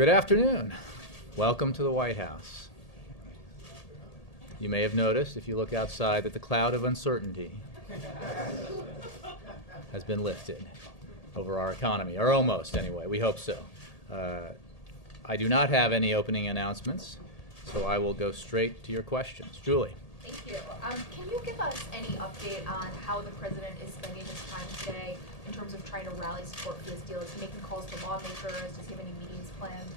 Good afternoon. Welcome to the White House. You may have noticed, if you look outside, that the cloud of uncertainty has been lifted over our economy, or almost anyway. We hope so. I do not have any opening announcements, so I will go straight to your questions. Julie. Thank you. Can you give us any update on how the president is spending his time today in terms of trying to rally support for this deal? Is he making calls to lawmakers? Does he have any meetings planned?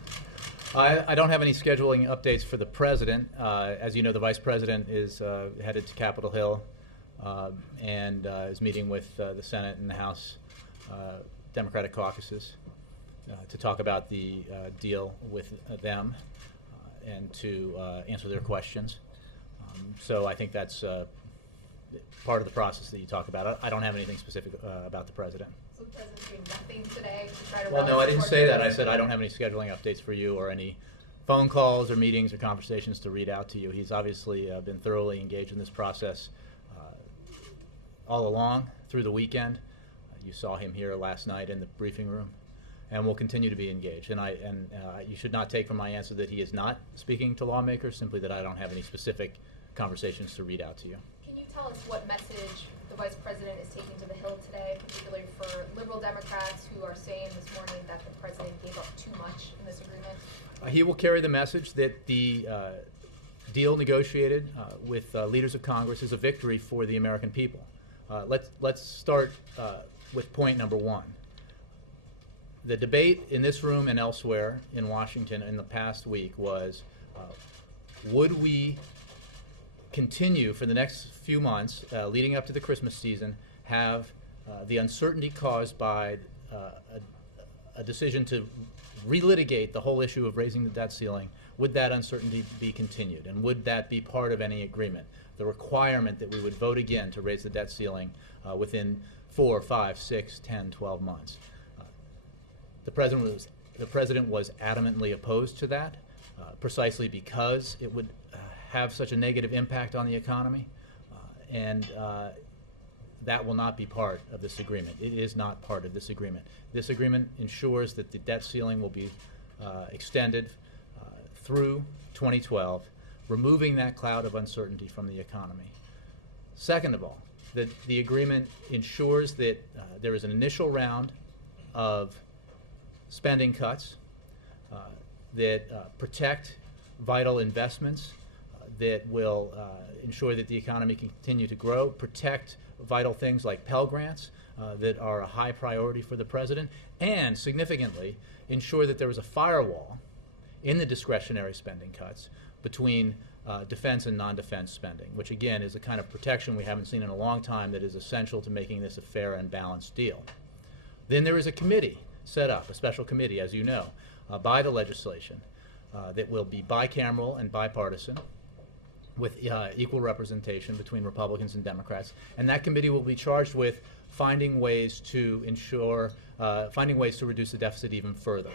I don't have any scheduling updates for the president. As you know, the vice president is headed to Capitol Hill and is meeting with the Senate and the House Democratic caucuses to talk about the deal with them and to answer their questions. So I think that's part of the process that you talk about. I don't have anything specific about the president. So the president's doing nothing today to try to Well, rally no, I didn't support say for that. I this? said I don't have any scheduling updates for you or any phone calls or meetings or conversations to read out to you. He's obviously been thoroughly engaged in this process all along through the weekend. You saw him here last night in the briefing room, and will continue to be engaged. And you should not take from my answer that he is not speaking to lawmakers, simply that I don't have any specific conversations to read out to you. Can you tell us what message the vice president is taking to the Hill today, particularly for liberal Democrats who are saying this morning that the president gave up too much in this agreement? He will carry the message that the deal negotiated with leaders of Congress is a victory for the American people. Let's start with point number one. The debate in this room and elsewhere in Washington in the past week was, would we continue for the next few months leading up to the Christmas season, have the uncertainty caused by a decision to relitigate the whole issue of raising the debt ceiling, would that uncertainty be continued? And would that be part of any agreement? The requirement that we would vote again to raise the debt ceiling within 4, 5, 6, 10, 12 months. The president was adamantly opposed to that, precisely because it would have such a negative impact on the economy, and that will not be part of this agreement. It is not part of this agreement. This agreement ensures that the debt ceiling will be extended through 2012, removing that cloud of uncertainty from the economy. Second of all, the agreement ensures that there is an initial round of spending cuts that protect vital investments, that will ensure that the economy can continue to grow, protect vital things like Pell Grants that are a high priority for the president, and significantly ensure that there is a firewall in the discretionary spending cuts between defense and non-defense spending, which again is a kind of protection we haven't seen in a long time that is essential to making this a fair and balanced deal. Then there is a committee set up, a special committee, as you know, by the legislation that will be bicameral and bipartisan, with equal representation between Republicans and Democrats, and that committee will be charged with finding ways to reduce the deficit even further,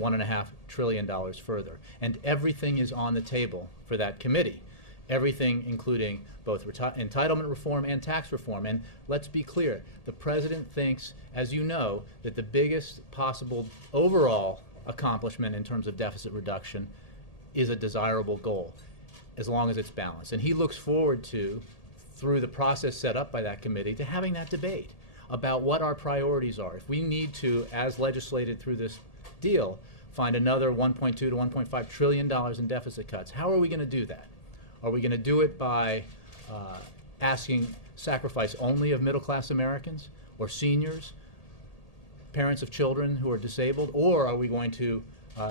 $1.5 trillion further. And everything is on the table for that committee, everything including both entitlement reform and tax reform. And let's be clear, the president thinks, as you know, that the biggest possible overall accomplishment in terms of deficit reduction is a desirable goal, as long as it's balanced. And he looks forward to, through the process set up by that committee, to having that debate about what our priorities are. If we need to, as legislated through this deal, find another $1.2 to $1.5 trillion in deficit cuts, how are we going to do that? Are we going to do it by asking sacrifice only of middle-class Americans or seniors, parents of children who are disabled, or are we going to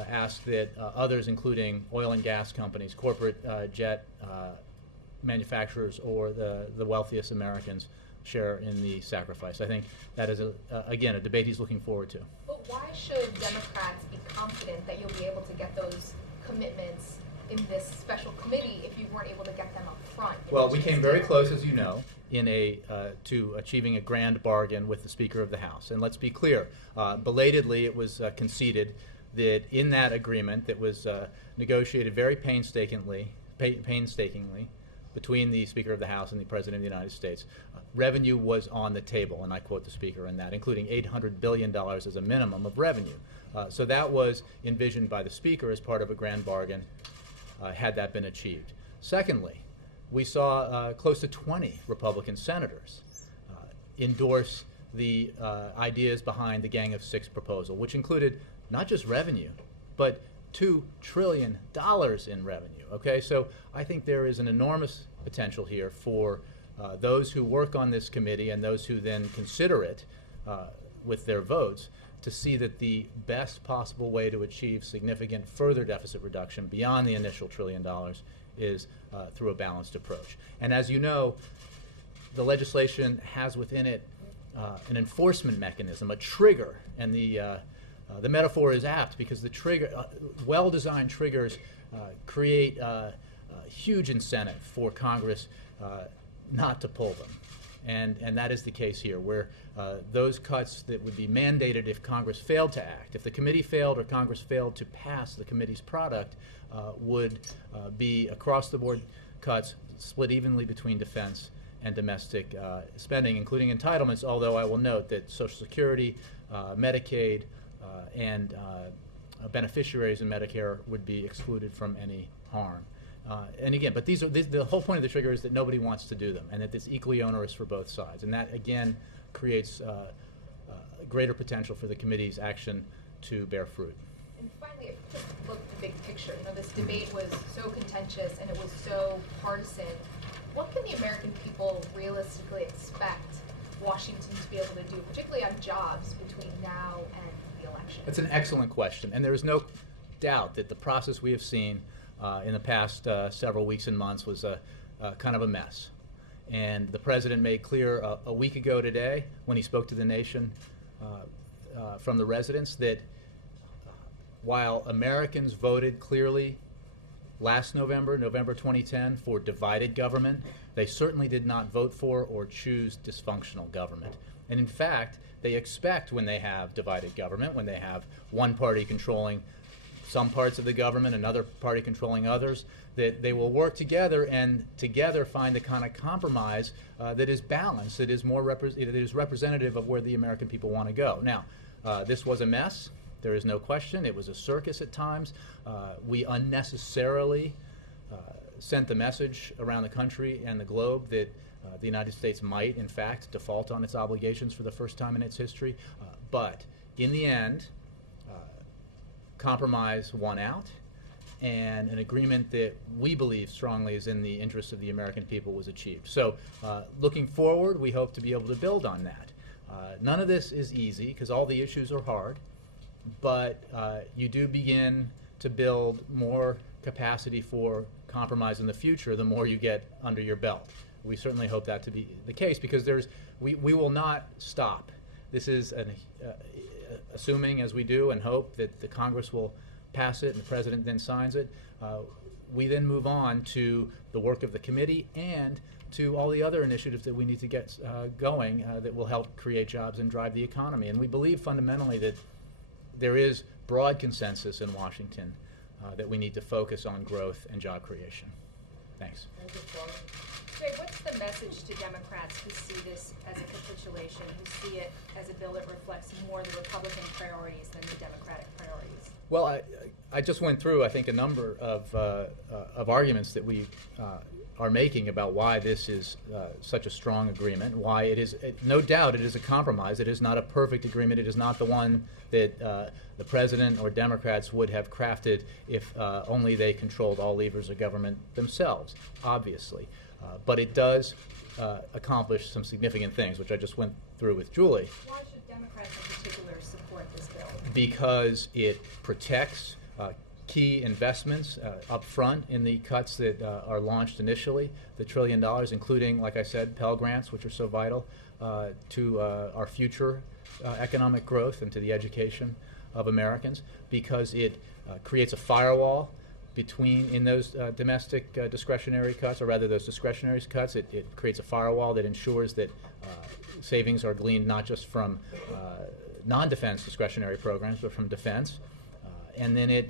ask that others, including oil and gas companies, corporate jet manufacturers, or the wealthiest Americans share in the sacrifice? I think that is, again, a debate he's looking forward to. But why should Democrats be confident that you'll be able to get those commitments in this special committee if you weren't able to get them up front? Well, we came very close, as you know, to achieving a grand bargain with the Speaker of the House. And let's be clear, belatedly it was conceded that in that agreement that was negotiated very painstakingly between the Speaker of the House and the President of the United States, revenue was on the table, and I quote the Speaker in that, including $800 billion as a minimum of revenue So that was envisioned by the Speaker as part of a grand bargain, had that been achieved. Secondly, we saw close to 20 Republican senators endorse the ideas behind the Gang of Six proposal, which included not just revenue, but $2 trillion in revenue. Okay, so I think there is an enormous potential here for those who work on this committee and those who then consider it with their votes to see that the best possible way to achieve significant further deficit reduction beyond the initial $1 trillion is through a balanced approach. And as you know, the legislation has within it an enforcement mechanism, a trigger, and the metaphor is apt because the trigger, well-designed triggers create a huge incentive for Congress not to pull them. And that is the case here, where those cuts that would be mandated if Congress failed to act, if the committee failed or Congress failed to pass the committee's product, would be across-the-board cuts split evenly between defense and domestic spending, including entitlements, although I will note that Social Security, Medicaid, and beneficiaries in Medicare would be excluded from any harm. And again, but the whole point of the trigger is that nobody wants to do them, and that it's equally onerous for both sides. And that, again, creates greater potential for the committee's action to bear fruit. And finally, if you just look at the big picture, this debate was so contentious and it was so partisan. What can the American people realistically expect Washington to be able to do, particularly on jobs, between now and the election? That's an excellent question, and there is no doubt that the process we have seen in the past several weeks and months was kind of a mess. And the president made clear a week ago today, when he spoke to the nation from the residents, that while Americans voted clearly last November 2010, for divided government, they certainly did not vote for or choose dysfunctional government. And in fact, they expect when they have divided government, when they have one party controlling some parts of the government, another party controlling others, that they will work together and together find the kind of compromise that is balanced, that is that is representative of where the American people want to go. Now, this was a mess. There is no question. It was a circus at times. We unnecessarily sent the message around the country and the globe that the United States might, in fact, default on its obligations for the first time in its history. But in the end, compromise won out, and an agreement that we believe strongly is in the interest of the American people was achieved. So looking forward, we hope to be able to build on that. None of this is easy because all the issues are hard, but you do begin to build more capacity for compromise in the future the more you get under your belt. We certainly hope that to be the case because we will not stop. This is assuming, as we do and hope, that the Congress will pass it and the President then signs it. We then move on to the work of the committee and to all the other initiatives that we need to get going that will help create jobs and drive the economy. And we believe fundamentally that there is broad consensus in Washington that we need to focus on growth and job creation. Thanks. Greg, what's the message to Democrats who see this as a capitulation, who see it as a bill that reflects more the Republican priorities than the Democratic priorities? Well, I just went through, I think, a number of arguments that we are making about why this is such a strong agreement, why it is, no doubt it is a compromise. It is not a perfect agreement. It is not the one that the President or Democrats would have crafted if only they controlled all levers of government themselves, obviously. But it does accomplish some significant things, which I just went through with Julie. Why should Democrats in particular support this bill? Because it protects key investments up front in the cuts that are launched initially, the $1 trillion, including, like I said, Pell Grants, which are so vital to our future economic growth and to the education of Americans, because it creates a firewall in those domestic discretionary cuts, or rather those discretionary cuts. It creates a firewall that ensures that savings are gleaned not just from non-defense discretionary programs, but from defense. And then it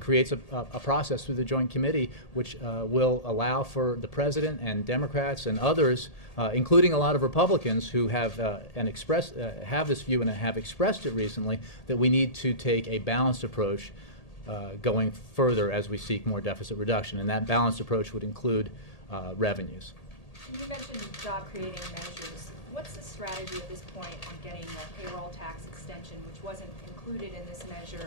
creates a process through the Joint Committee which will allow for the President and Democrats and others, including a lot of Republicans who have have this view and have expressed it recently, that we need to take a balanced approach going further as we seek more deficit reduction, and that balanced approach would include revenues. You mentioned job-creating measures. What's the strategy at this point on getting the payroll tax extension, which wasn't included in this measure?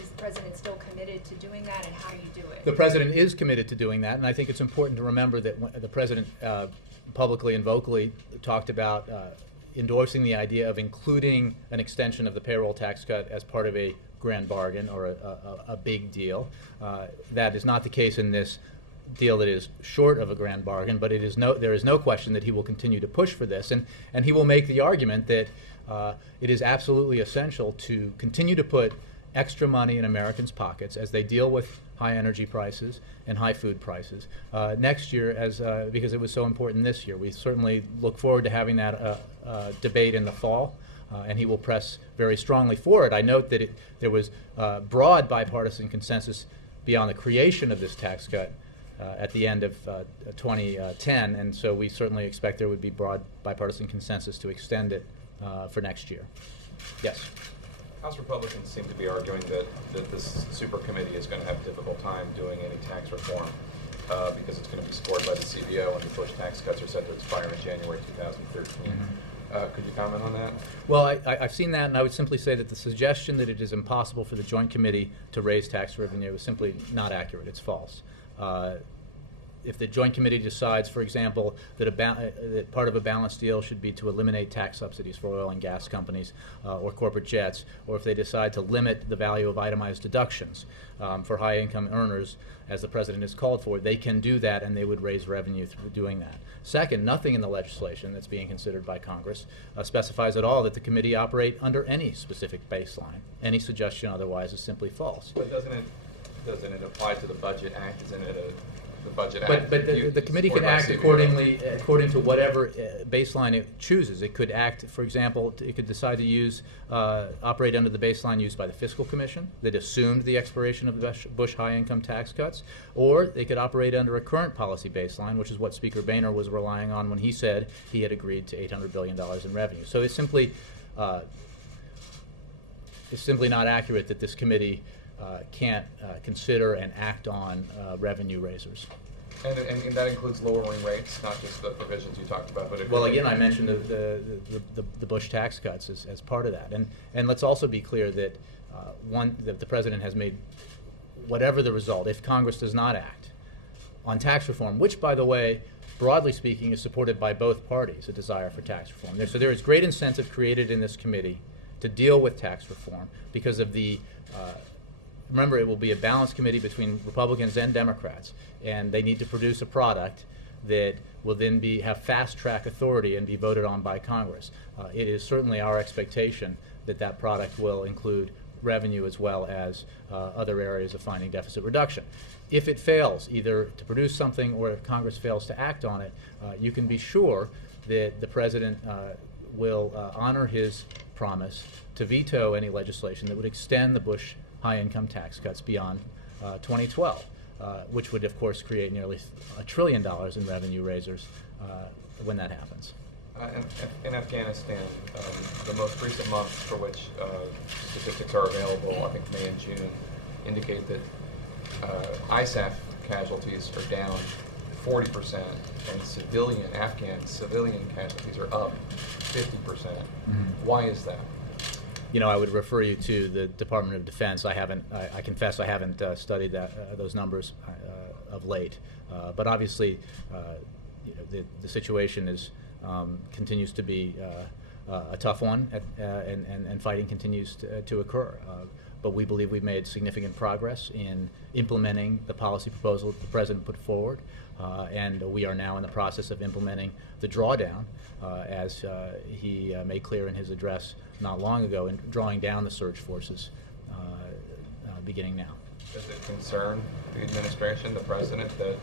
Is the President still committed to doing that, and how do you do it? The President is committed to doing that, and I think it's important to remember that the President publicly and vocally talked about endorsing the idea of including an extension of the payroll tax cut as part of a grand bargain or a big deal. That is not the case in this deal that is short of a grand bargain, but there is no question that he will continue to push for this, and he will make the argument that it is absolutely essential to continue to put extra money in Americans' pockets as they deal with high energy prices and high food prices next year, because it was so important this year. We certainly look forward to having that debate in the fall, and he will press very strongly for it. I note that there was broad bipartisan consensus beyond the creation of this tax cut at the end of 2010, and so we certainly expect there would be broad bipartisan consensus to extend it for next year. Yes? House Republicans seem to be arguing that this super committee is going to have a difficult time doing any tax reform because it's going to be scored by the CBO, and the Bush tax cuts are set to expire in January 2013. Could you comment on that? Well, I've seen that, and I would simply say that the suggestion that it is impossible for the Joint Committee to raise tax revenue is simply not accurate. It's false. If the Joint Committee decides, for example, that that part of a balanced deal should be to eliminate tax subsidies for oil and gas companies or corporate jets, or if they decide to limit the value of itemized deductions for high-income earners, as the President has called for, they can do that, and they would raise revenue through doing that. Second, nothing in the legislation that's being considered by Congress specifies at all that the committee operate under any specific baseline. Any suggestion otherwise is simply false. But doesn't it apply to the Budget Act? Isn't it the Budget But Act? the committee can act according to whatever baseline it chooses. It could act, for example, it could decide to operate under the baseline used by the Fiscal Commission that assumed the expiration of the Bush high-income tax cuts, or they could operate under a current policy baseline, which is what Speaker Boehner was relying on when he said he had agreed to $800 billion in revenue. So it's simply not accurate that this committee can't consider and act on revenue raisers. And that includes lowering rates, not just the provisions you talked about. But well, again, I mentioned the Bush tax cuts as part of that. And let's also be clear that that the President has made, whatever the result, if Congress does not act on tax reform, which, by the way, broadly speaking, is supported by both parties, a desire for tax reform. So there is great incentive created in this committee to deal with tax reform because of the remember, it will be a balanced committee between Republicans and Democrats, and they need to produce a product that will then have fast-track authority and be voted on by Congress. It is certainly our expectation that that product will include revenue as well as other areas of finding deficit reduction. If it fails either to produce something or if Congress fails to act on it, you can be sure that the President will honor his promise to veto any legislation that would extend the Bush high-income tax cuts beyond 2012, which would, of course, create nearly $1 trillion in revenue raisers when that happens. In Afghanistan, the most recent months for which statistics are available, I think May and June, indicate that ISAF casualties are down 40%, and Afghan civilian casualties are up 50%. Why is that? You know, I would refer you to the Department of Defense. I confess I haven't studied those numbers of late. But obviously, the situation continues to be a tough one, and fighting continues to occur. But we believe we've made significant progress in implementing the policy proposal that the President put forward, and we are now in the process of implementing the drawdown, as he made clear in his address not long ago, in drawing down the surge forces beginning now. Does it concern the administration, the President, that?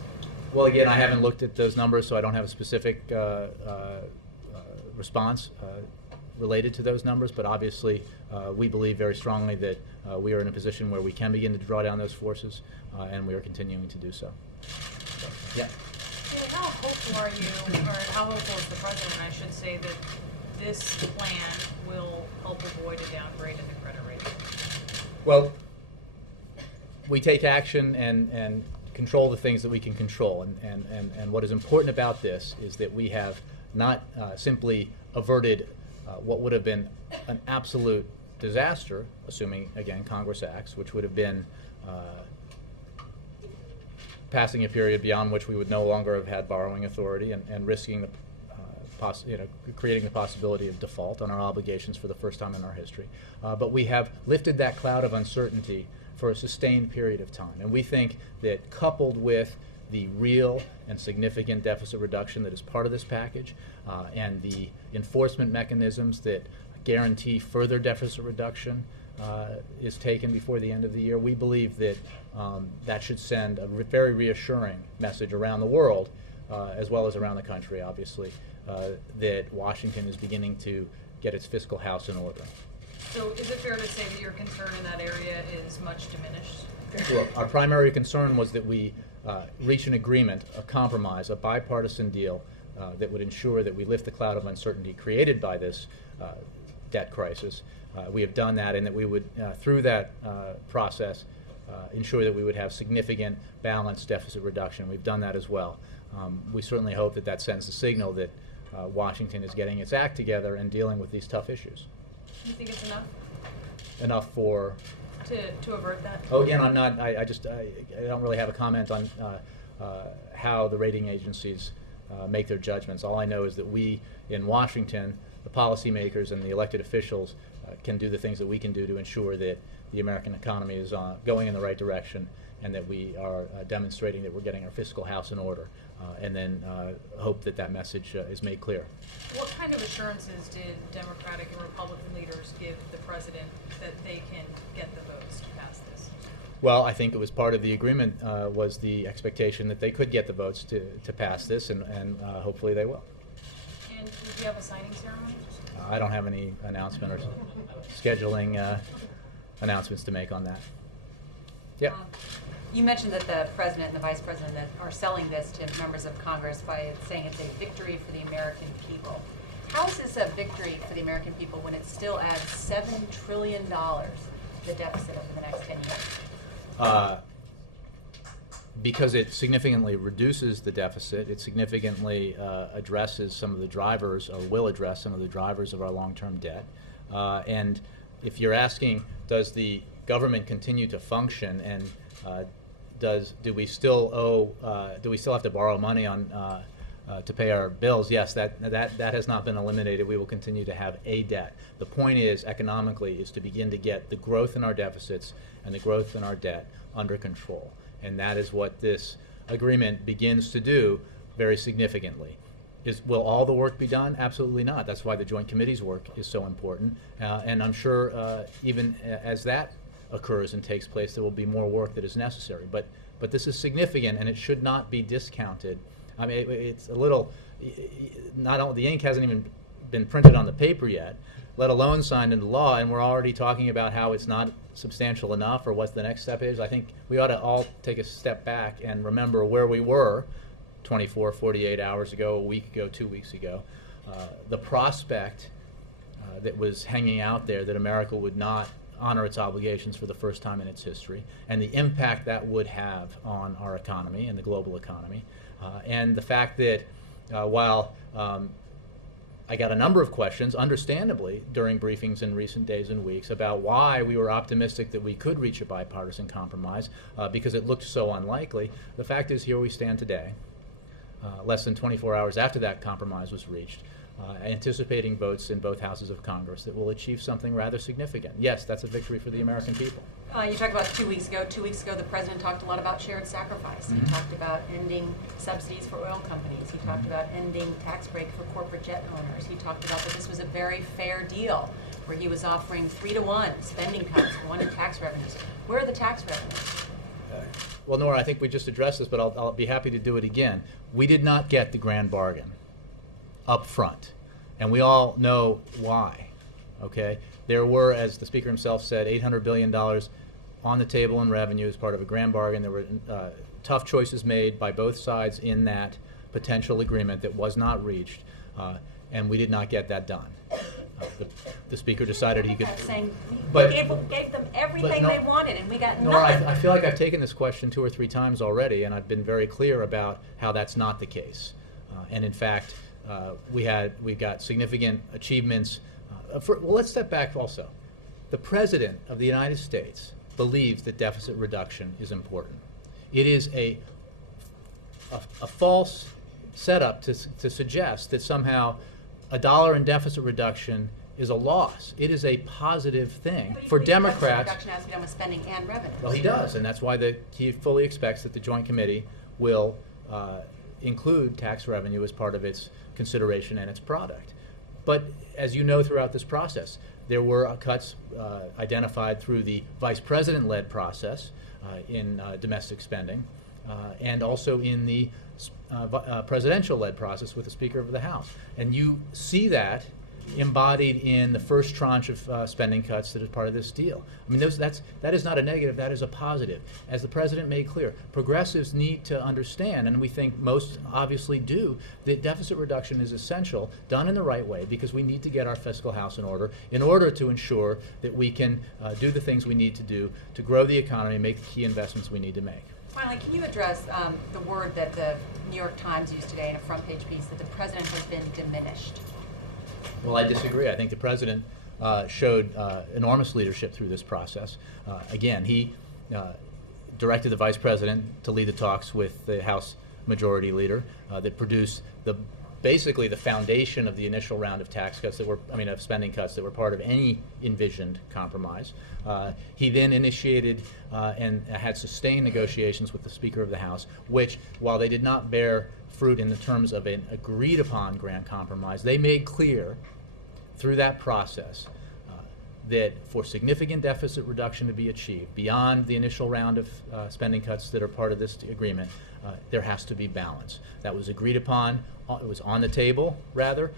Well, again, I haven't looked at those numbers, so I don't have a specific response related to those numbers, but obviously we believe very strongly that we are in a position where we can begin to draw down those forces, and we are continuing to do so. Yeah. How hopeful are you, or how hopeful is the president, I should say, that this plan will help avoid a downgrade in the credit rating? Well, we take action and control the things that we can control. And what is important about this is that we have not simply averted what would have been an absolute disaster, assuming, again, Congress acts, which would have been passing a period beyond which we would no longer have had borrowing authority and risking the creating the possibility of default on our obligations for the first time in our history. But we have lifted that cloud of uncertainty for a sustained period of time. And we think that coupled with the real and significant deficit reduction that is part of this package and the enforcement mechanisms that guarantee further deficit reduction is taken before the end of the year, we believe that that should send a very reassuring message around the world, as well as around the country, obviously, that Washington is beginning to get its fiscal house in order. So is it fair to say that your concern in that area is much diminished? Well, our primary concern was that we reach an agreement, a compromise, a bipartisan deal that would ensure that we lift the cloud of uncertainty created by this debt crisis. We have done that, and that we would, through that process, ensure that we would have significant balanced deficit reduction. We've done that as well. We certainly hope that that sends a signal that Washington is getting its act together and dealing with these tough issues. Do you think it's enough Enough for? to avert that? Oh, again, I'm not. I don't really have a comment on how the rating agencies make their judgments. All I know is that we in Washington, the policymakers and the elected officials, can do the things that we can do to ensure that the American economy is going in the right direction, and that we are demonstrating that we're getting our fiscal house in order, and then hope that that message is made clear. What kind of assurances did Democratic and Republican leaders give the president that they can get the votes to pass this? Well, I think it was part of the agreement was the expectation that they could get the votes to pass this, and hopefully they will. And did you have a signing ceremony? I don't have any announcement or scheduling announcements to make on that. Yeah. You mentioned that the president and the vice president that are selling this to members of Congress by saying it's a victory for the American people. How is this a victory for the American people when it still adds $7 trillion to the deficit over the next 10 years? Because it significantly reduces the deficit, it significantly addresses some of the drivers, or will address some of the drivers of our long-term debt. And if you're asking, does the government continue to function, and do we still have to borrow money on to pay our bills? Yes, that has not been eliminated. We will continue to have a debt. The point is, economically, is to begin to get the growth in our deficits and the growth in our debt under control. And that is what this agreement begins to do very significantly. Will all the work be done? Absolutely not. That's why the Joint Committee's work is so important. And I'm sure even as that occurs and takes place, there will be more work that is necessary. But this is significant, and it should not be discounted. I mean, it's a little, not only, the ink hasn't even been printed on the paper yet, let alone signed into law, and we're already talking about how it's not substantial enough, or what the next step is. I think we ought to all take a step back and remember where we were 24, 48 hours ago, a week ago, 2 weeks ago. The prospect that was hanging out there that America would not honor its obligations for the first time in its history, and the impact that would have on our economy and the global economy. And the fact that while I got a number of questions, understandably, during briefings in recent days and weeks about why we were optimistic that we could reach a bipartisan compromise, because it looked so unlikely. The fact is, here we stand today, less than 24 hours after that compromise was reached, anticipating votes in both houses of Congress that will achieve something rather significant. Yes, that's a victory for the American people. You talked about 2 weeks ago. 2 weeks ago, the president talked a lot about shared sacrifice. Mm-hmm. He talked about ending subsidies for oil companies. He talked about ending tax break for corporate jet owners. He talked about that this was a very fair deal, where he was offering 3-to-1 spending cuts, 1 in tax revenues. Where are the tax revenues? Well, Nora, I think we just addressed this, but I'll be happy to do it again. We did not get the grand bargain up front, and we all know why. Okay, There were, as the Speaker himself said, $800 billion on the table in revenue as part of a grand bargain. There were tough choices made by both sides in that potential agreement that was not reached, and we did not get that done. The Speaker decided he could. Saying But- we gave them everything no- they wanted, and we got Nora, nothing. I feel like I've taken this question 2 or 3 times already, and I've been very clear about how that's not the case. And in fact, we got significant achievements. Well, let's step back also. The President of the United States believes that deficit reduction is important. It is a false setup to suggest that somehow $1 in deficit reduction is a loss. It is a positive thing But you for believe deficit Democrats. reduction has to be done with spending and revenue. Well, he does, and that's why he fully expects that the Joint Committee will include tax revenue as part of its consideration and its product. But as you know, throughout this process, there were cuts identified through the Vice President-led process in domestic spending, and also in the presidential-led process with the Speaker of the House. And you see that embodied in the first tranche of spending cuts that is part of this deal. I mean, that is not a negative, that is a positive. As the President made clear, progressives need to understand, and we think most obviously do, that deficit reduction is essential, done in the right way, because we need to get our fiscal house in order to ensure that we can do the things we need to do to grow the economy, make the key investments we need to make. Finally, can you address the word that the New York Times used today in a front page piece, that the President has been diminished? Well, I disagree. I think the President showed enormous leadership through this process. Again, he directed the Vice President to lead the talks with the House Majority Leader that produced basically the foundation of the initial round of tax cuts of spending cuts that were part of any envisioned compromise. He then initiated and had sustained negotiations with the Speaker of the House, which, while they did not bear fruit in the terms of an agreed upon grand compromise, they made clear through that process that for significant deficit reduction to be achieved beyond the initial round of spending cuts that are part of this agreement, there has to be balance. That was agreed upon, it was on the table, rather,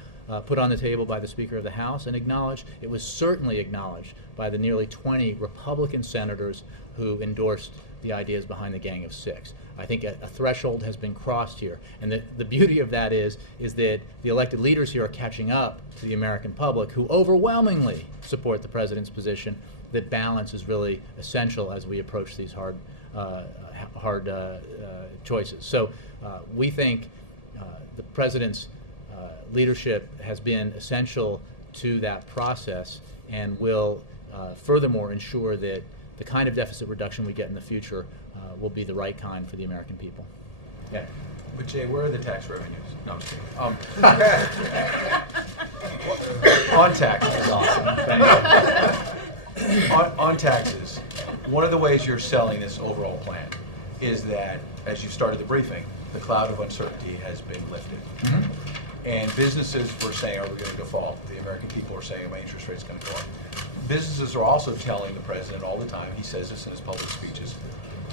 put on the table by the Speaker of the House and acknowledged. It was certainly acknowledged by the nearly 20 Republican senators who endorsed the ideas behind the Gang of Six. I think a threshold has been crossed here, and the beauty of that is that the elected leaders here are catching up to the American public, who overwhelmingly support the President's position that balance is really essential as we approach these hard choices. So we think the President's leadership has been essential to that process and will furthermore ensure that the kind of deficit reduction we get in the future will be the right kind for the American people. Yeah. But Jay, where are the tax revenues? No, I'm just kidding. On taxes. on taxes, one of the ways you're selling this overall plan is that, as you started the briefing, the cloud of uncertainty has been lifted. Mm-hmm. And businesses were saying, are we going to default? The American people are saying, are my interest rates going to go up? Businesses are also telling the President all the time, he says this in his public speeches,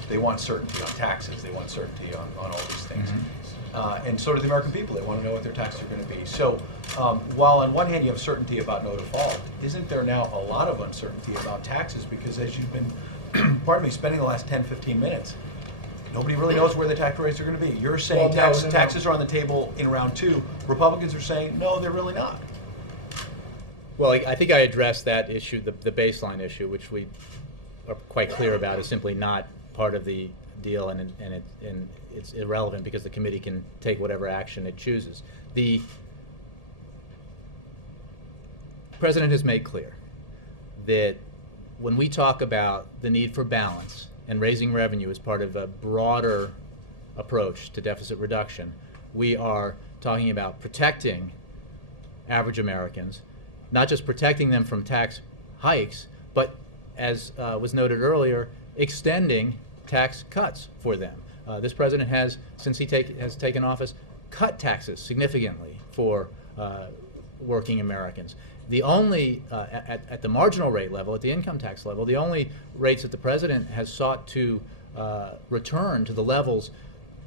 they want certainty on taxes, they want certainty on all these things. Mm-hmm. And so do the American people, they want to know what their taxes are going to be. So while on one hand you have certainty about no default, isn't there now a lot of uncertainty about taxes? Because as you've been, pardon me, spending the last 10, 15 minutes, nobody really knows where the tax rates are going to be. You're saying Well, no. taxes are on the table in round 2. Republicans are saying, no, they're really not. Well, I think I addressed that issue, the baseline issue, which we are quite clear about is simply not part of the deal, and it's irrelevant because the committee can take whatever action it chooses. The President has made clear that when we talk about the need for balance and raising revenue as part of a broader approach to deficit reduction, we are talking about protecting average Americans, not just protecting them from tax hikes, but as was noted earlier, extending tax cuts for them. This President has, since he has taken office, cut taxes significantly for working Americans. The only, at the marginal rate level, at the income tax level, the only rates that the President has sought to return to the levels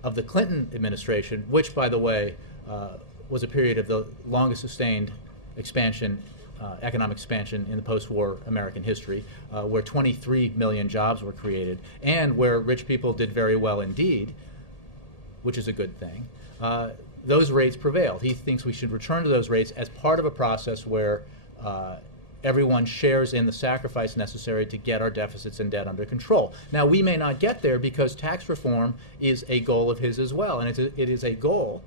of the Clinton administration, which, by the way, was a period of the longest sustained expansion economic expansion in the post-war American history, where 23 million jobs were created, and where rich people did very well indeed, which is a good thing. Those rates prevailed. He thinks we should return to those rates as part of a process where everyone shares in the sacrifice necessary to get our deficits and debt under control. Now, we may not get there because tax reform is a goal of his as well, and it is a goal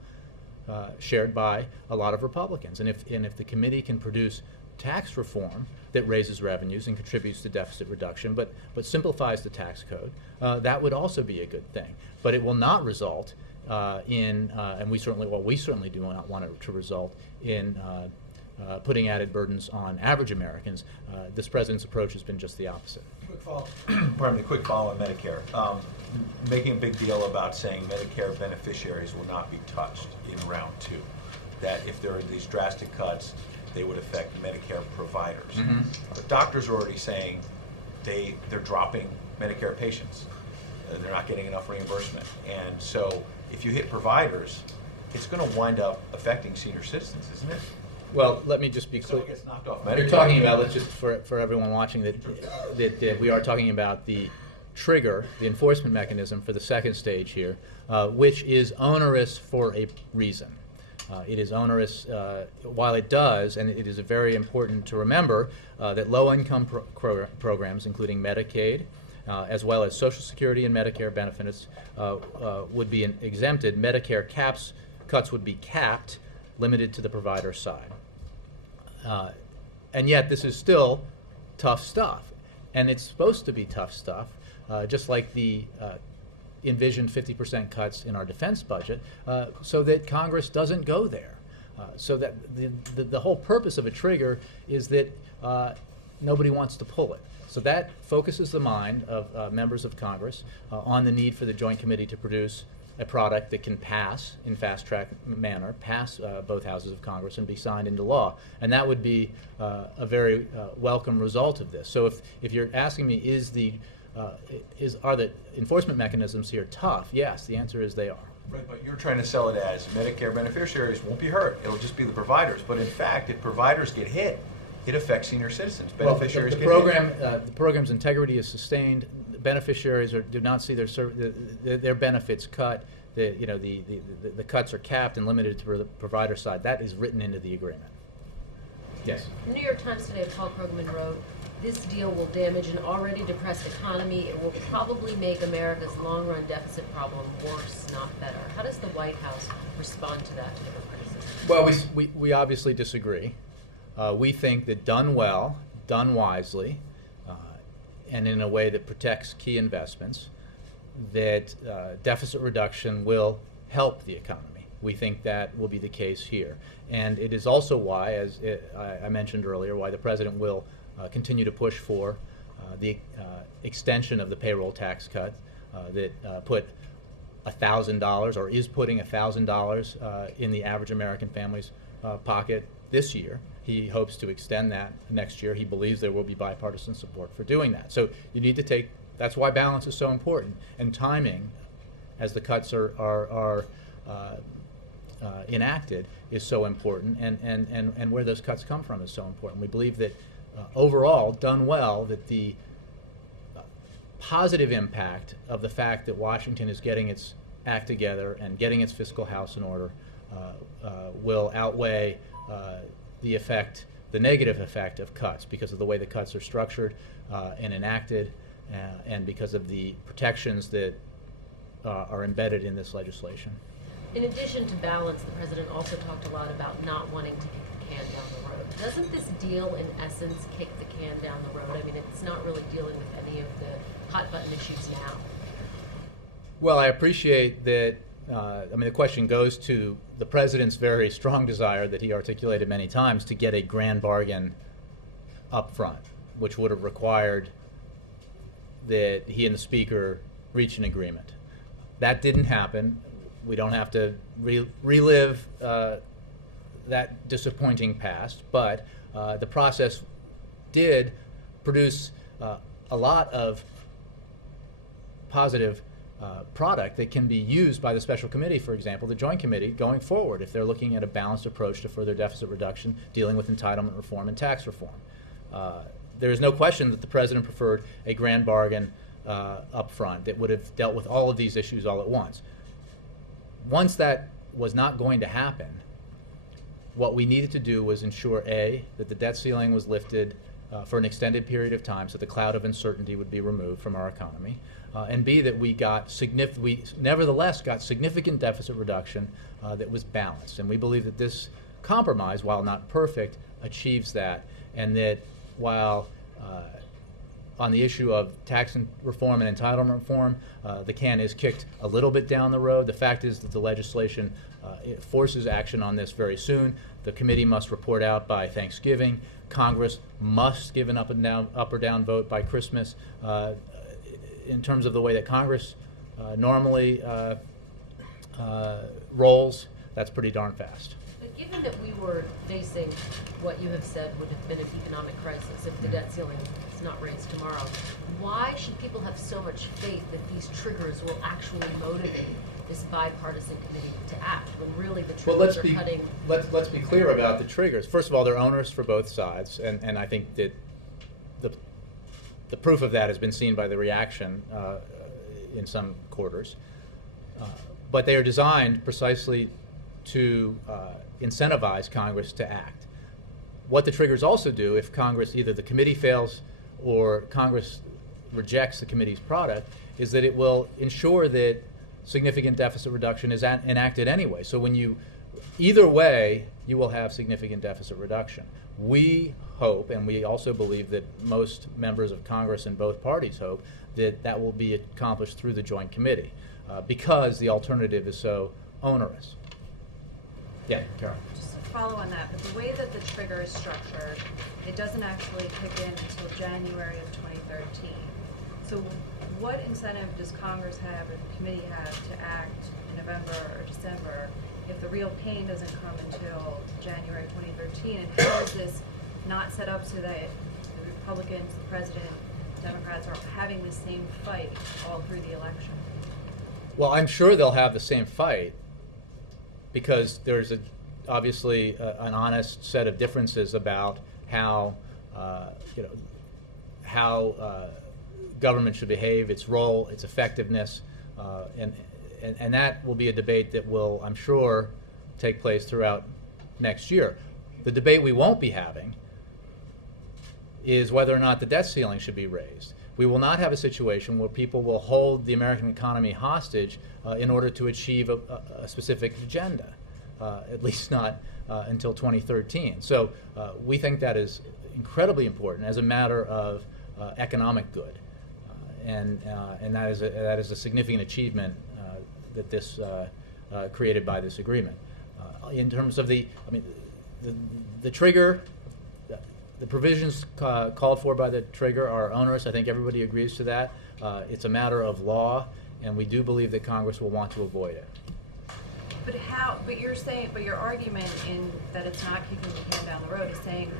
shared by a lot of Republicans. And if the committee can produce tax reform that raises revenues and contributes to deficit reduction, but simplifies the tax code, that would also be a good thing. But it will not result and we certainly do not want it to result in putting added burdens on average Americans. This president's approach has been just the opposite. Quick follow on Medicare. Making a big deal about saying Medicare beneficiaries will not be touched in round 2. That if there are these drastic cuts, they would affect Medicare providers. Mm-hmm. The doctors are already saying they're dropping Medicare patients. They're not getting enough reimbursement. And so if you hit providers, it's going to wind up affecting senior citizens, isn't it? Well, let me just be clear. Someone gets knocked off Medicare. You're talking about, let's just for everyone watching, that we are talking about the trigger, the enforcement mechanism for the second stage here, which is onerous for a reason. It is onerous while it does, and it is very important to remember that low-income programs, including Medicaid, as well as Social Security and Medicare benefits, would be exempted. Medicare cuts would be capped, limited to the provider side. And yet this is still tough stuff. And it's supposed to be tough stuff, just like the envisioned 50% cuts in our defense budget, so that Congress doesn't go there. So that the whole purpose of a trigger is that nobody wants to pull it. So that focuses the mind of members of Congress on the need for the Joint Committee to produce a product that can pass in fast-track manner, pass both houses of Congress and be signed into law. And that would be a very welcome result of this. So if you're asking me, are the enforcement mechanisms here tough? Yes, the answer is they are. Right, but you're trying to sell it as Medicare beneficiaries won't be hurt. It'll just be the providers. But in fact, if providers get hit, it affects senior citizens. Beneficiaries the get program, hit. The program's integrity is sustained. Beneficiaries do not see their benefits cut. The cuts are capped and limited to the provider side. That is written into the agreement. Yes. The New York Times today, Paul Krugman wrote, "This deal will damage an already depressed economy. It will probably make America's long-run deficit problem worse, not better." How does the White House respond to that, to your criticism? Well, we obviously disagree. We think that done well, done wisely, and in a way that protects key investments, that deficit reduction will help the economy. We think that will be the case here. And it is also why, as I mentioned earlier, why the President will continue to push for the extension of the payroll tax cut that put $1,000 or is putting $1,000 in the average American family's pocket this year. He hopes to extend that next year. He believes there will be bipartisan support for doing that. So you need to that's why balance is so important. And timing, as the cuts are enacted, is so important. And where those cuts come from is so important. We believe that overall, done well, that the positive impact of the fact that Washington is getting its act together and getting its fiscal house in order will outweigh the negative effect of cuts because of the way the cuts are structured and enacted and because of the protections that are embedded in this legislation. In addition to balance, the President also talked a lot about not wanting to kick the can down the road. Doesn't this deal, in essence, kick the can down the road? I mean, it's not really dealing with any of the hot-button issues now. Well, I appreciate that. The question goes to the President's very strong desire that he articulated many times to get a grand bargain up front, which would have required that he and the Speaker reach an agreement. That didn't happen. We don't have to relive that disappointing past, but the process did produce a lot of positive product that can be used by the special committee, for example, the joint committee, going forward if they're looking at a balanced approach to further deficit reduction, dealing with entitlement reform and tax reform. There is no question that the president preferred a grand bargain up front that would have dealt with all of these issues all at once. Once that was not going to happen, what we needed to do was ensure, A, that the debt ceiling was lifted for an extended period of time so the cloud of uncertainty would be removed from our economy, and B, that we nevertheless got significant deficit reduction that was balanced. And we believe that this compromise, while not perfect, achieves that, and that while on the issue of tax reform and entitlement reform, the can is kicked a little bit down the road. The fact is that the legislation it forces action on this very soon. The committee must report out by Thanksgiving. Congress must give an up or down vote by Christmas. In terms of the way that Congress normally rolls, that's pretty darn fast. But given that we were facing what you have said would have been an economic crisis if the debt ceiling is not raised tomorrow, why should people have so much faith that these triggers will actually motivate this bipartisan committee to act when really the triggers are cutting? Let's be clear about the triggers. First of all, they're onerous for both sides, and I think that the proof of that has been seen by the reaction in some quarters. But they are designed precisely to incentivize Congress to act. What the triggers also do, if Congress, either the committee fails or Congress rejects the committee's product, is that it will ensure that significant deficit reduction is enacted anyway. So either way, you will have significant deficit reduction. We hope, and we also believe that most members of Congress in both parties hope, that that will be accomplished through the joint committee because the alternative is so onerous. Yeah, Carol. Just to follow on that, but the way that the trigger is structured, it doesn't actually kick in until January of 2013. So what incentive does Congress have or the committee have to act in November or December if the real pain doesn't come until January 2013? And how is this not set up so that the Republicans, the president, Democrats are having the same fight all through the election? Well, I'm sure they'll have the same fight because there's obviously an honest set of differences about how government should behave, its role, its effectiveness, and that will be a debate that will, I'm sure, take place throughout next year. The debate we won't be having is whether or not the debt ceiling should be raised. We will not have a situation where people will hold the American economy hostage in order to achieve a specific agenda, at least not until 2013. So we think that is incredibly important as a matter of economic good, and that is a significant achievement that this created by this agreement. In terms of the trigger. The provisions called for by the trigger are onerous. I think everybody agrees to that. It's a matter of law, and we do believe that Congress will want to avoid it. But your argument in that it's not kicking the can down the road is saying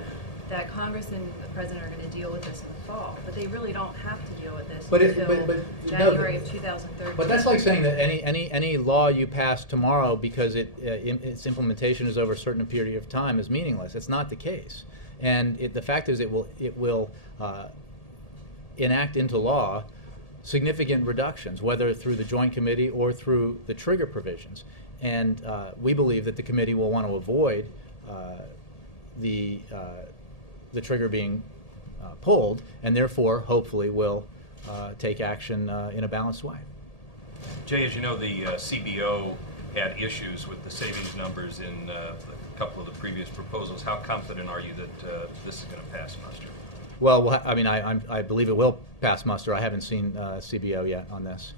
that Congress and the president are going to deal with this in the fall, but they really don't have to deal with this until January of 2013. But that's like saying that any law you pass tomorrow because its implementation is over a certain period of time is meaningless. It's not the case. And the fact is, it will enact into law significant reductions, whether through the Joint Committee or through the trigger provisions. And we believe that the committee will want to avoid the trigger being pulled, and therefore, hopefully, will take action in a balanced way. Jay, as you know, the CBO had issues with the savings numbers in a couple of the previous proposals. How confident are you that this is going to pass muster? Well, I mean, I believe it will pass muster. I haven't seen CBO yet on this.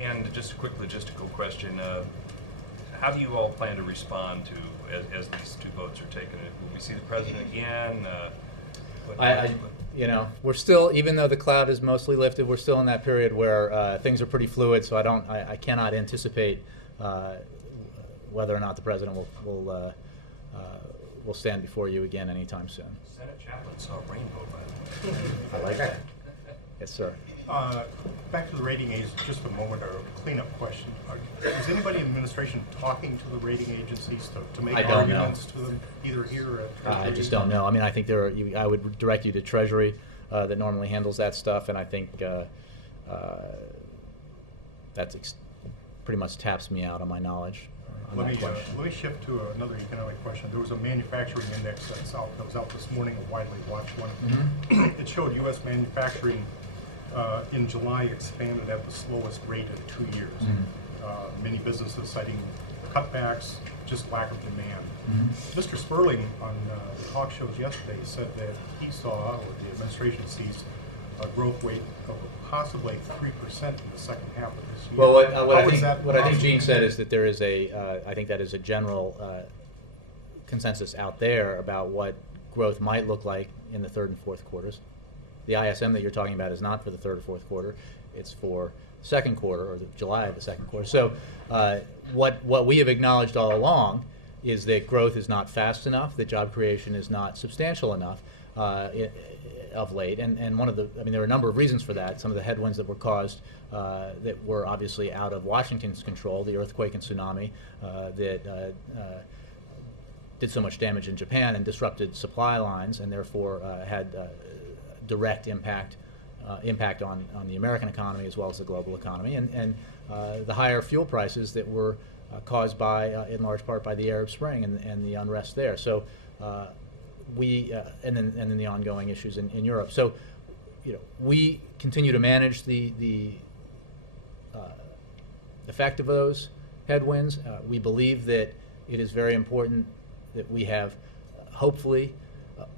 And just a quick logistical question. How do you all plan to respond to as these two votes are taken? Will we see the president again? We're still, even though the cloud is mostly lifted, we're still in that period where things are pretty fluid. So I cannot anticipate whether or not the president will stand before you again anytime soon. Senate chaplain saw a rainbow, by the way. I like that. Yes, sir. Back to the rating agencies, just a moment, or a cleanup question. Is anybody in administration talking to the rating agencies to make I don't know. arguments to them, either here or at Treasury? I just don't know. I mean, I think I would direct you to Treasury that normally handles that stuff, and I think that's pretty much taps me out on my knowledge on Let that me question. shift to another economic question. There was a manufacturing index that was out this morning, a widely watched one. Mm-hmm. It showed U.S. manufacturing in July expanded at the slowest rate in 2 years. Mm-hmm. Many businesses citing cutbacks, just lack of demand. Mm-hmm. Mr. Sperling on the talk shows yesterday said that he saw, or the administration sees, a growth rate of possibly 3% in the second half of this year. Well, what How is that I think possible? Gene said is that there is I think that is a general consensus out there about what growth might look like in the third and fourth quarters. The ISM that you're talking about is not for the third or fourth quarter; it's for second quarter, or the July of the second quarter. So, what we have acknowledged all along is that growth is not fast enough, that job creation is not substantial enough of late, and one of the, I mean, there are a number of reasons for that. Some of the headwinds that were caused that were obviously out of Washington's control, the earthquake and tsunami that did so much damage in Japan and disrupted supply lines, and therefore had direct impact on the American economy as well as the global economy, and the higher fuel prices that were caused by, in large part, by the Arab Spring and the unrest there. So. And then the ongoing issues in Europe. So, we continue to manage the effect of those headwinds. We believe that it is very important that we have hopefully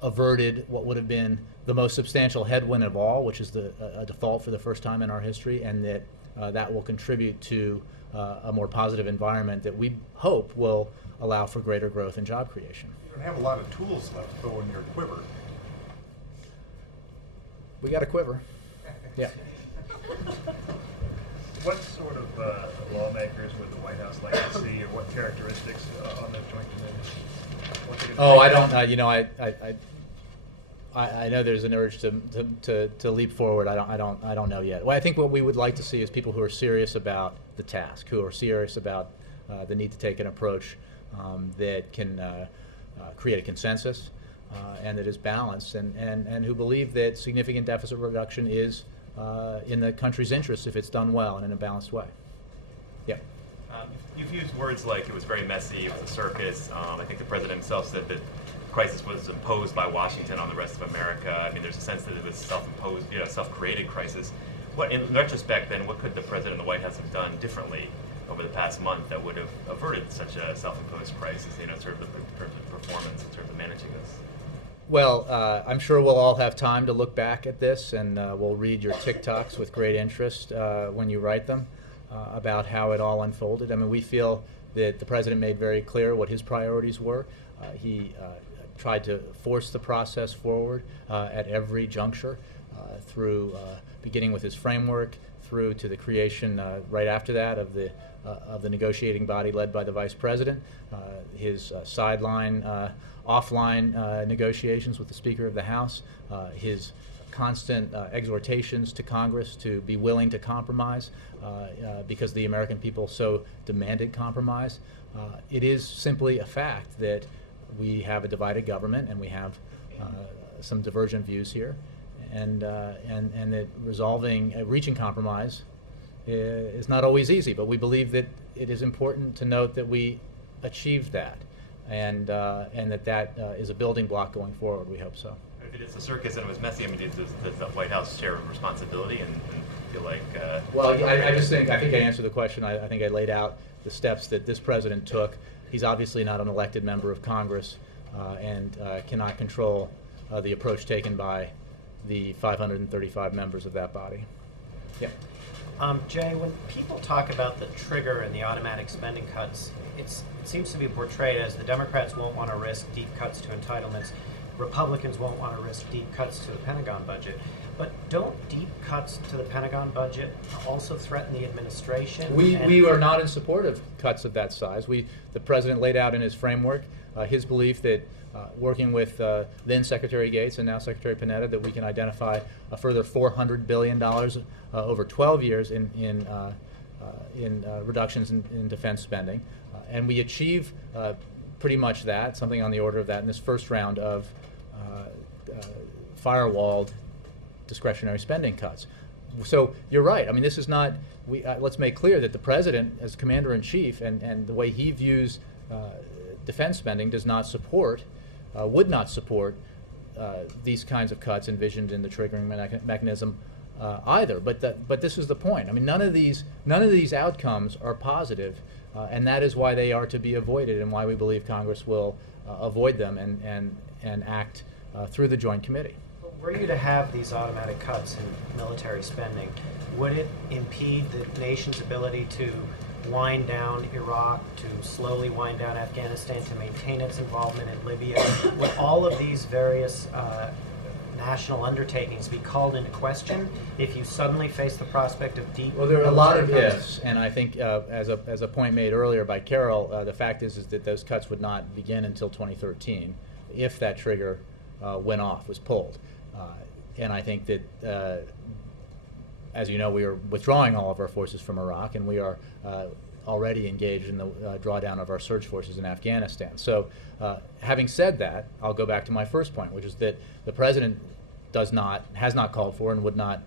averted what would have been the most substantial headwind of all, which is a default for the first time in our history, and that that will contribute to a more positive environment that we hope will allow for greater growth and job creation. You don't have a lot of tools left, though, in your quiver. We got a quiver. Yeah. What sort of lawmakers would the White House like to see, or what characteristics on the Joint Committee? Oh, I don't. I know there's an urge to leap forward. I don't know yet. Well, I think what we would like to see is people who are serious about the task, who are serious about the need to take an approach that can create a consensus and that is balanced, and who believe that significant deficit reduction is in the country's interest if it's done well and in a balanced way. Yeah. You've used words like it was very messy, it was a circus. I think the president himself said that the crisis was imposed by Washington on the rest of America. I mean, there's a sense that it was self-imposed, self-created crisis. What, in retrospect, then, what could the president and the White House have done differently over the past month that would have averted such a self-imposed crisis, in terms of performance, in terms of managing this? Well, I'm sure we'll all have time to look back at this, and we'll read your TikToks with great interest when you write them about how it all unfolded. I mean, we feel that the president made very clear what his priorities were. He tried to force the process forward at every juncture, through beginning with his framework, through to the creation right after that of the negotiating body led by the vice president, his sideline, offline negotiations with the Speaker of the House, his constant exhortations to Congress to be willing to compromise because the American people so demanded compromise. It is simply a fact that we have a divided government and we have some divergent views here, and that reaching compromise is not always easy, but we believe that it is important to note that we achieved that, and that is a building block going forward. We hope so. If it is a circus and it was messy, I mean, does the White House share responsibility and feel like? Well, I think I answered the question. I think I laid out the steps that this president took. He's obviously not an elected member of Congress and cannot control the approach taken by the 535 members of that body. Yeah. Jay, when people talk about the trigger and the automatic spending cuts, it seems to be portrayed as the Democrats won't want to risk deep cuts to entitlements, Republicans won't want to risk deep cuts to the Pentagon budget. But don't deep cuts to the Pentagon budget also threaten the administration? We are not in support of cuts of that size. The president laid out in his framework his belief that working with then Secretary Gates and now Secretary Panetta, that we can identify a further $400 billion over 12 years in reductions in defense spending. And we achieve pretty much that, something on the order of that, in this first round of firewalled discretionary spending cuts. So you're right. I mean, this is not, let's make clear that the President, as Commander-in-Chief, and the way he views defense spending does not support, would not support these kinds of cuts envisioned in the triggering mechanism either. But this is the point. I mean, none of these outcomes are positive, and that is why they are to be avoided, and why we believe Congress will avoid them and act through the Joint Committee. Were you to have these automatic cuts in military spending, would it impede the nation's ability to wind down Iraq, to slowly wind down Afghanistan, to maintain its involvement in Libya? Would all of these various national undertakings be called into question if you suddenly face the prospect of deep? Well, there are a lot of military ifs, and I think as a point made earlier by Carol, the fact is that those cuts would not begin until 2013 if that trigger went off, was pulled. And I think that, as you know, we are withdrawing all of our forces from Iraq, and we are already engaged in the drawdown of our surge forces in Afghanistan. So having said that, I'll go back to my first point, which is that the President has not called for and would not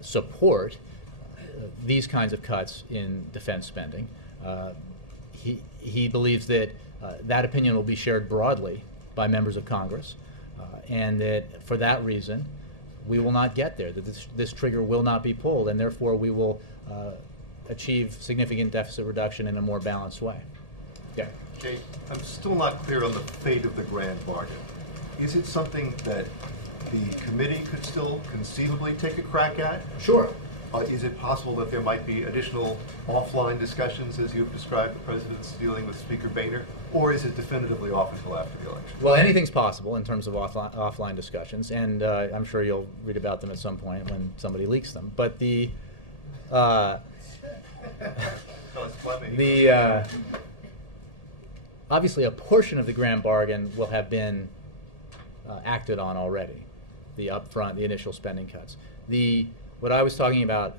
support these kinds of cuts in defense spending. He believes that that opinion will be shared broadly by members of Congress, and that for that reason we will not get there, that this trigger will not be pulled, and therefore we will achieve significant deficit reduction in a more balanced way. Yeah. Jay, I'm still not clear on the fate of the grand bargain. Is it something that the committee could still conceivably take a crack at? Sure. Is it possible that there might be additional offline discussions, as you've described the President's dealing with Speaker Boehner, or is it definitively off until after the election? Well, anything's possible in terms of offline discussions, and I'm sure you'll read about them at some point when somebody leaks them. But obviously a portion of the grand bargain will have been acted on already, the upfront, the initial spending cuts. What I was talking about,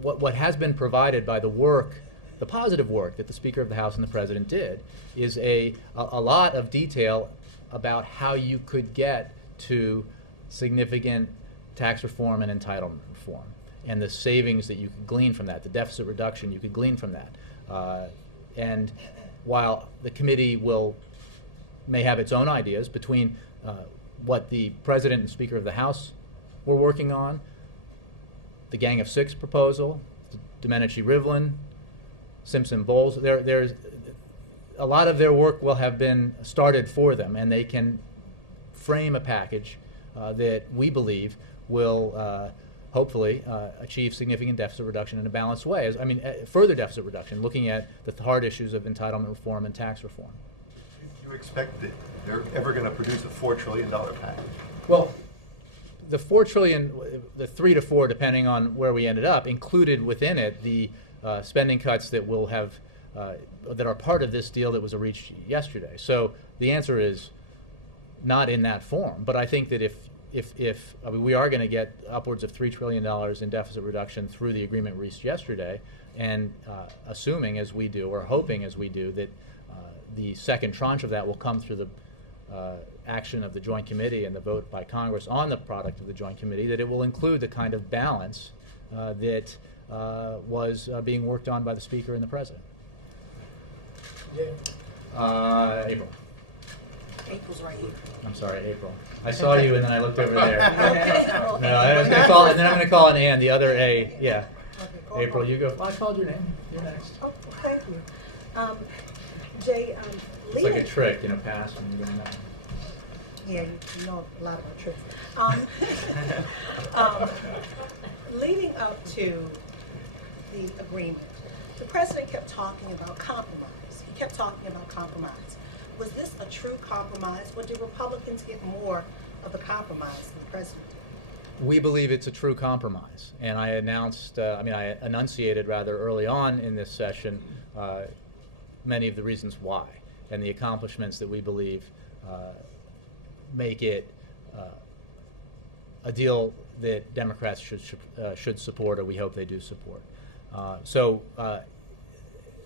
what has been provided by the work, the positive work that the Speaker of the House and the President did, is a lot of detail about how you could get to significant tax reform and entitlement reform, and the savings that you could glean from that, the deficit reduction you could glean from that. And while the committee may have its own ideas between what the President and Speaker of the House were working on, the Gang of Six proposal, Domenici-Rivlin, Simpson-Bowles, there's a lot of their work will have been started for them, and they can frame a package that we believe will hopefully achieve significant deficit reduction in a balanced way. Further deficit reduction, looking at the hard issues of entitlement reform and tax reform. Do you expect that they're ever going to produce a $4 trillion package? Well, the $4 trillion, the 3 to 4, depending on where we ended up, included within it the spending cuts that will have that are part of this deal that was reached yesterday. So the answer is not in that form. But I think that if we are going to get upwards of $3 trillion in deficit reduction through the agreement reached yesterday, and assuming as we do, or hoping as we do, that the second tranche of that will come through the action of the Joint Committee and the vote by Congress on the product of the Joint Committee, that it will include the kind of balance that was being worked on by the Speaker and the President. April. April's right here. I'm sorry, April. I saw you and then I looked over there. No, I was going to call, and then I'm going to call an Ann, the other A. Yeah. Okay, April, you go. I called your name. You're next. Oh, thank you. Jay, It's like a trick, pass and you go now. Yeah, you know a lot about tricks. Leading up to the agreement, the President kept talking about compromise. He kept talking about compromise. Was this a true compromise, or did Republicans get more of a compromise than the President? We believe it's a true compromise, and I enunciated rather early on in this session many of the reasons why, and the accomplishments that we believe make it a deal that Democrats should support, or we hope they do support.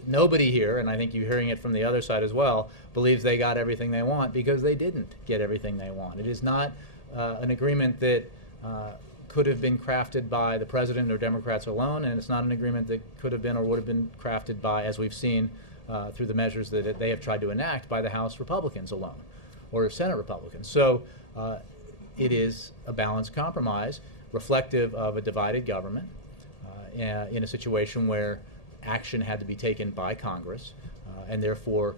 Nobody here, and I think you're hearing it from the other side as well, believes they got everything they want, because they didn't get everything they want. It is not an agreement that could have been crafted by the president or Democrats alone, and it's not an agreement that could have been or would have been crafted by, as we've seen through the measures that they have tried to enact, by the House Republicans alone or Senate Republicans. So it is a balanced compromise reflective of a divided government in a situation where action had to be taken by Congress, and therefore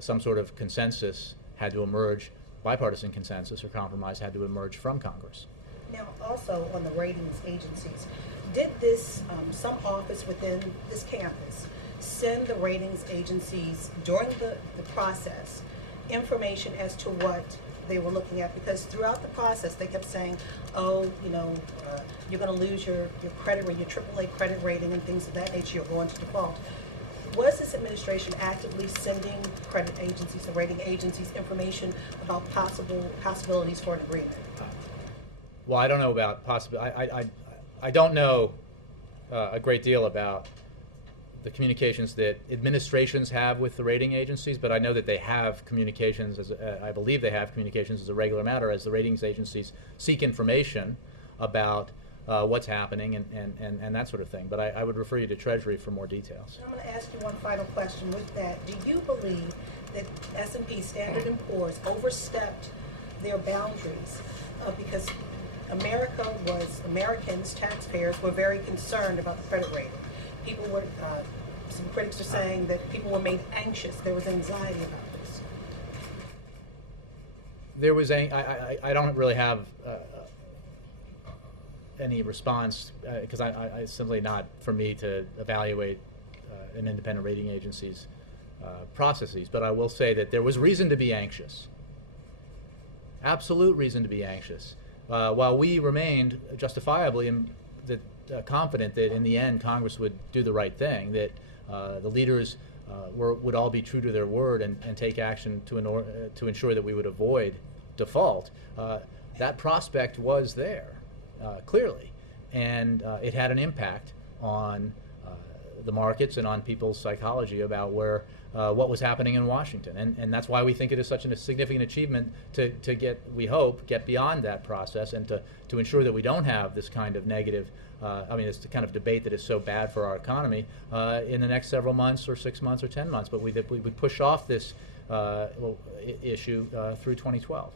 some sort of consensus had to emerge, bipartisan consensus or compromise had to emerge from Congress. Now, also on the ratings agencies, did this, some office within this campus send the ratings agencies during the process information as to what they were looking at? Because throughout the process they kept saying, oh, you know, you're going to lose your credit rating, your AAA credit rating and things of that nature, you're going to default. Was this administration actively sending credit agencies and rating agencies information about possibilities for an agreement? Well, I don't know about I don't know a great deal about the communications that administrations have with the rating agencies, but I know that they have communications, I believe they have communications as a regular matter as the ratings agencies seek information about what's happening and that sort of thing. But I would refer you to Treasury for more details. I'm going to ask you one final question with that. Do you believe that S&P, Standard & Poor's, overstepped their boundaries because Americans, taxpayers, were very concerned about the credit rating? People were, some critics are saying that people were made anxious. There was anxiety about this. There was I don't really have any response because it's simply not for me to evaluate an independent rating agency's processes. But I will say that there was reason to be anxious. Absolute reason to be anxious. While we remained justifiably confident that in the end Congress would do the right thing, that the leaders would all be true to their word and take action to ensure that we would avoid default, that prospect was there, clearly. And it had an impact on the markets and on people's psychology about what was happening in Washington. And that's why we think it is such a significant achievement to get, we hope, get beyond that process and to ensure that we don't have this kind of negative, it's the kind of debate that is so bad for our economy in the next several months or 6 months or 10 months. But we push off this issue through 2012.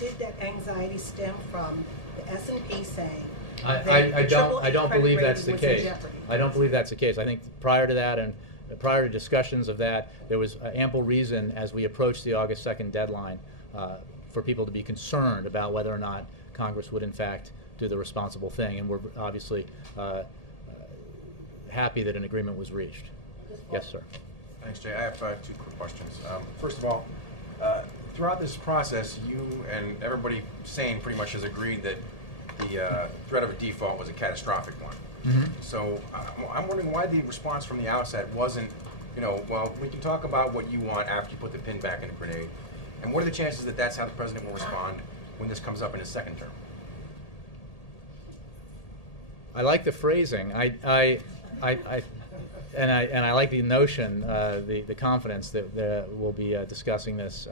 Did that anxiety stem from the S&P saying I don't believe that's the case. I don't believe that's the case. I think prior to that and prior to discussions of that, there was ample reason as we approached the August 2nd deadline for people to be concerned about whether or not Congress would in fact do the responsible thing. And we're obviously happy that an agreement was reached. Yes, sir. Thanks, Jay. I have 2 quick questions. First of all, throughout this process, you and everybody sane pretty much has agreed that the threat of a default was a catastrophic one. Mm-hmm. So I'm wondering why the response from the outset wasn't, well, we can talk about what you want after you put the pin back in the grenade. And what are the chances that that's how the president will respond when this comes up in his second term? I like the phrasing. I like the notion, the confidence that we'll be discussing this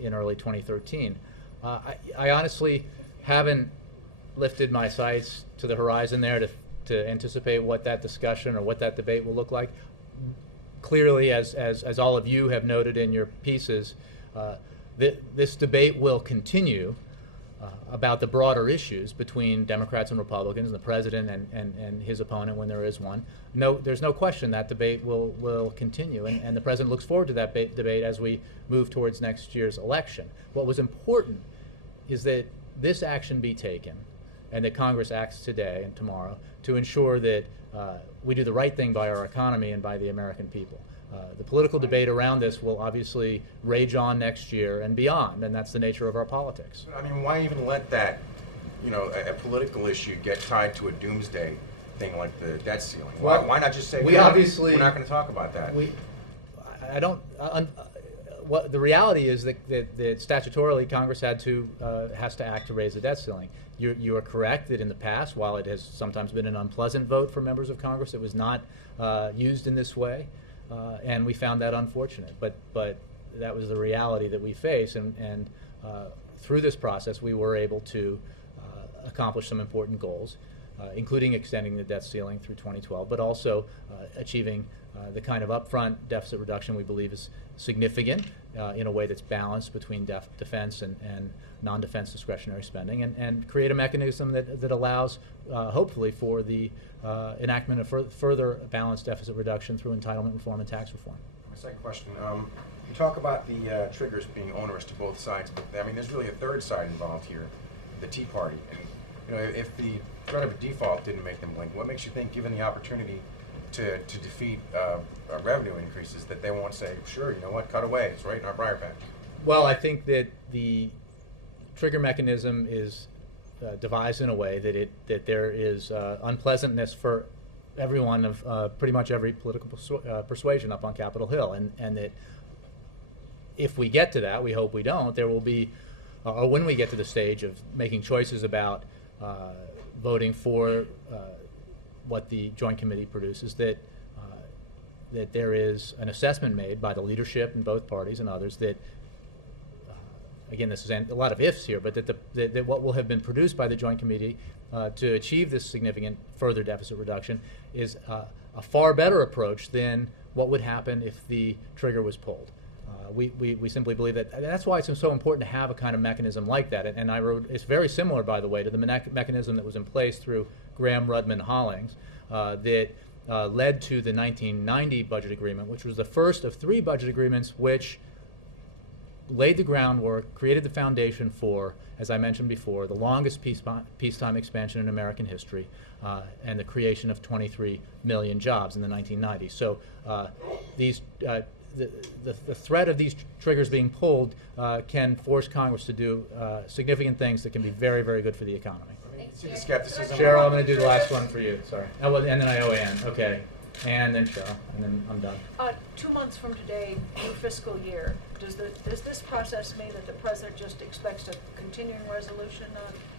in early 2013. I honestly haven't lifted my sights to the horizon there to anticipate what that discussion or what that debate will look like. Clearly, as all of you have noted in your pieces, this debate will continue about the broader issues between Democrats and Republicans, the president and his opponent when there is one. There's no question that debate will continue, and the president looks forward to that debate as we move towards next year's election. What was important is that this action be taken and that Congress acts today and tomorrow to ensure that we do the right thing by our economy and by the American people. The political debate around this will obviously rage on next year and beyond, and that's the nature of our politics. I mean, why even let that, a political issue get tied to a doomsday thing like the debt ceiling? Why not just say, we're not going to talk about that? what the reality is that statutorily Congress has to act to raise the debt ceiling. You are correct that in the past, while it has sometimes been an unpleasant vote for members of Congress, it was not used in this way, and we found that unfortunate. But that was the reality that we face, and through this process, we were able to accomplish some important goals, including extending the debt ceiling through 2012, but also achieving the kind of upfront deficit reduction we believe is significant in a way that's balanced between defense and non-defense discretionary spending, and create a mechanism that allows, hopefully, for the enactment of further balanced deficit reduction through entitlement reform and tax reform. My second question, you talk about the triggers being onerous to both sides, but I mean, there's really a third side involved here, the Tea Party. And you know, if the threat of a default didn't make them blink, what makes you think, given the opportunity to defeat revenue increases, that they won't say, sure, you know what, cut away, it's right in our briar patch? Well, I think that the trigger mechanism is devised in a way that there is unpleasantness for everyone of pretty much every political persuasion up on Capitol Hill, and that if we get to that, we hope we don't, there will be, or when we get to the stage of making choices about voting for what the Joint Committee produces, that there is an assessment made by the leadership in both parties and others that, again, this is a lot of ifs here, but that what will have been produced by the Joint Committee to achieve this significant further deficit reduction is a far better approach than what would happen if the trigger was pulled. We simply believe that, and that's why it's so important to have a kind of mechanism like that. And I wrote, it's very similar, by the way, to the mechanism that was in place through Graham, Rudman, Hollings, that led to the 1990 budget agreement, which was the first of 3 budget agreements which laid the groundwork, created the foundation for, as I mentioned before, the longest peacetime expansion in American history, and the creation of 23 million jobs in the 1990s. So the threat of these triggers being pulled can force Congress to do significant things that can be very, very good for the economy. See the skepticism? Cheryl, I'm going to do the last one for you. Sorry. Oh, well, and then I owe Ann. Okay. And then Cheryl, and then I'm done. 2 months from today, new fiscal year, does this process mean that the president just expects a continuing resolution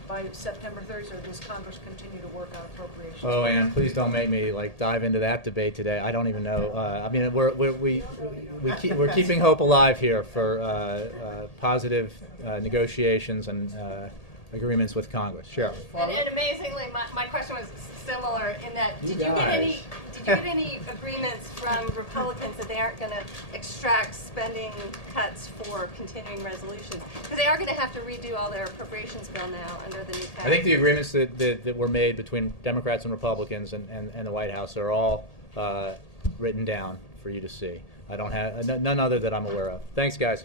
by September 30th, or does Congress continue to work on appropriations? Oh, Ann, please don't make me dive into that debate today. I don't even know. I mean, we're keeping hope alive here for positive negotiations and agreements with Congress. Cheryl. And amazingly, my question was similar in that, did you get any agreements from Republicans that they aren't going to extract spending cuts for continuing resolutions? Because they are going to have to redo all their appropriations bill now under the new tax. I think the agreements that were made between Democrats and Republicans and the White House are all written down for you to see. I don't have none other that I'm aware of. Thanks, guys.